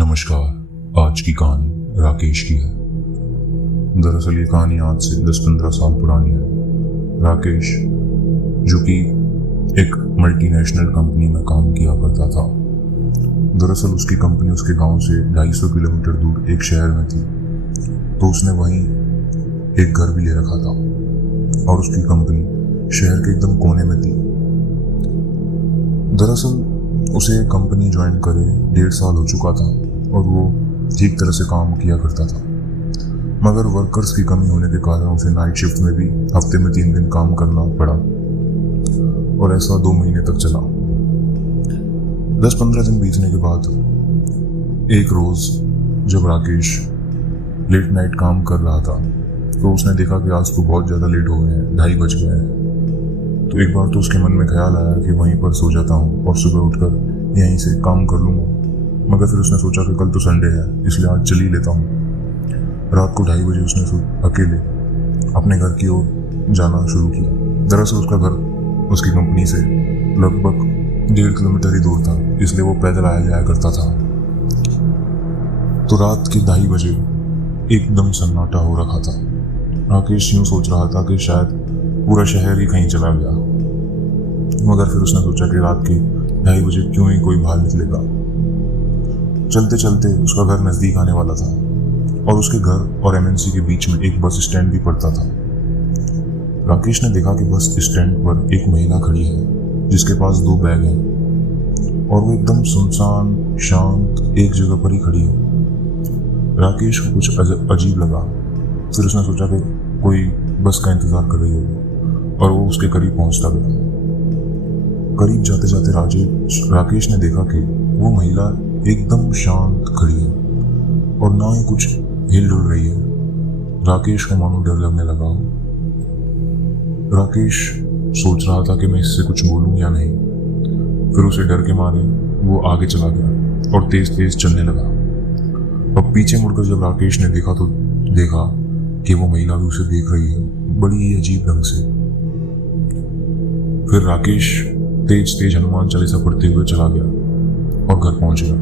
नमस्कार। आज की कहानी राकेश की है। दरअसल ये कहानी आज से 10-15 साल पुरानी है। राकेश, जो कि एक मल्टीनेशनल कंपनी में काम किया करता था, दरअसल उसकी कंपनी उसके गांव से 250 किलोमीटर दूर एक शहर में थी, तो उसने वहीं एक घर भी ले रखा था और उसकी कंपनी शहर के एकदम कोने में थी। दरअसल उसे कंपनी ज्वाइन करे 1.5 साल हो चुका था और वो ठीक तरह से काम किया करता था, मगर वर्कर्स की कमी होने के कारण उसे नाइट शिफ्ट में भी हफ्ते में 3 दिन काम करना पड़ा और ऐसा 2 महीने तक चला। 10-15 दिन बीतने के बाद एक रोज जब राकेश लेट नाइट काम कर रहा था तो उसने देखा कि आज तो बहुत ज़्यादा लेट हो गए हैं, 2:30 बज गए हैं। तो एक बार तो उसके मन में ख्याल आया कि वहीं पर सो जाता हूँ और सुबह उठकर यहीं से काम कर लूँगा, मगर फिर उसने सोचा कि कल तो संडे है, इसलिए आज चल ही लेता हूँ। रात को 2:30 बजे उसने अकेले अपने घर की ओर जाना शुरू किया। दरअसल उसका घर उसकी कंपनी से लगभग 1.5 किलोमीटर ही दूर था, इसलिए वो पैदल आया जाया करता था। तो रात के 2:30 बजे एकदम सन्नाटा हो रखा था। राकेश यूँ सोच रहा था कि शायद पूरा शहर ही कहीं चला गया, मगर फिर उसने सोचा कि रात के 2:30 बजे क्यों ही कोई बाहर निकलेगा। चलते चलते उसका घर नज़दीक आने वाला था और उसके घर और एमएनसी के बीच में एक बस स्टैंड भी पड़ता था। राकेश ने देखा कि बस स्टैंड पर एक महिला खड़ी है जिसके पास 2 बैग हैं और वो एकदम सुनसान शांत एक जगह पर ही खड़ी है। राकेश को कुछ अजीब लगा। फिर उसने सोचा कि कोई बस का इंतज़ार कर रही होगी और वो उसके करीब पहुंचता गया। करीब जाते जाते राकेश ने देखा कि वो महिला एकदम शांत खड़ी है और ना ही कुछ हिल डुल रही है। राकेश को मानो डर लगने लगा। राकेश सोच रहा था कि मैं इससे कुछ बोलूं या नहीं। फिर उसे डर के मारे वो आगे चला गया और तेज तेज चलने लगा। अब पीछे मुड़कर जब राकेश ने देखा तो देखा कि वो महिला भी उसे देख रही है, बड़ी ही अजीब ढंग से। फिर राकेश तेज तेज हनुमान चालीसा पढ़ते हुए चला गया और घर पहुंच गया।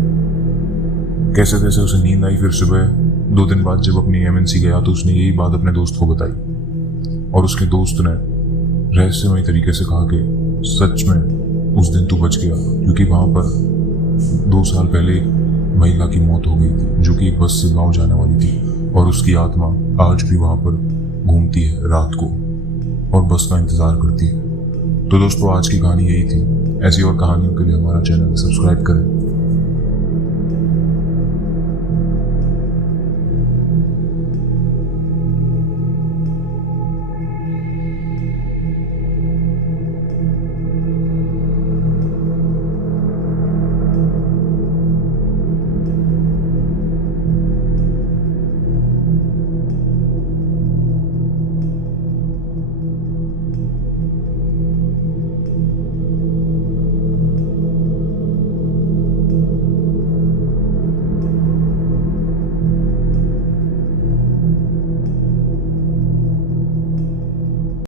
कैसे तैसे उसे नींद आई। फिर सुबह 2 दिन बाद जब अपनी एमएनसी गया तो उसने यही बात अपने दोस्त को बताई और उसके दोस्त ने रहस्यमय तरीके से कहा कि सच में उस दिन तू बच गया, क्योंकि वहां पर 2 साल पहले एक महिला की मौत हो गई थी जो कि एक बस से गांव जाने वाली थी और उसकी आत्मा आज भी वहां पर घूमती है रात को और बस का इंतजार करती है। तो दोस्तों, आज की कहानी यही थी। ऐसी और कहानियों के लिए हमारा चैनल सब्सक्राइब करें।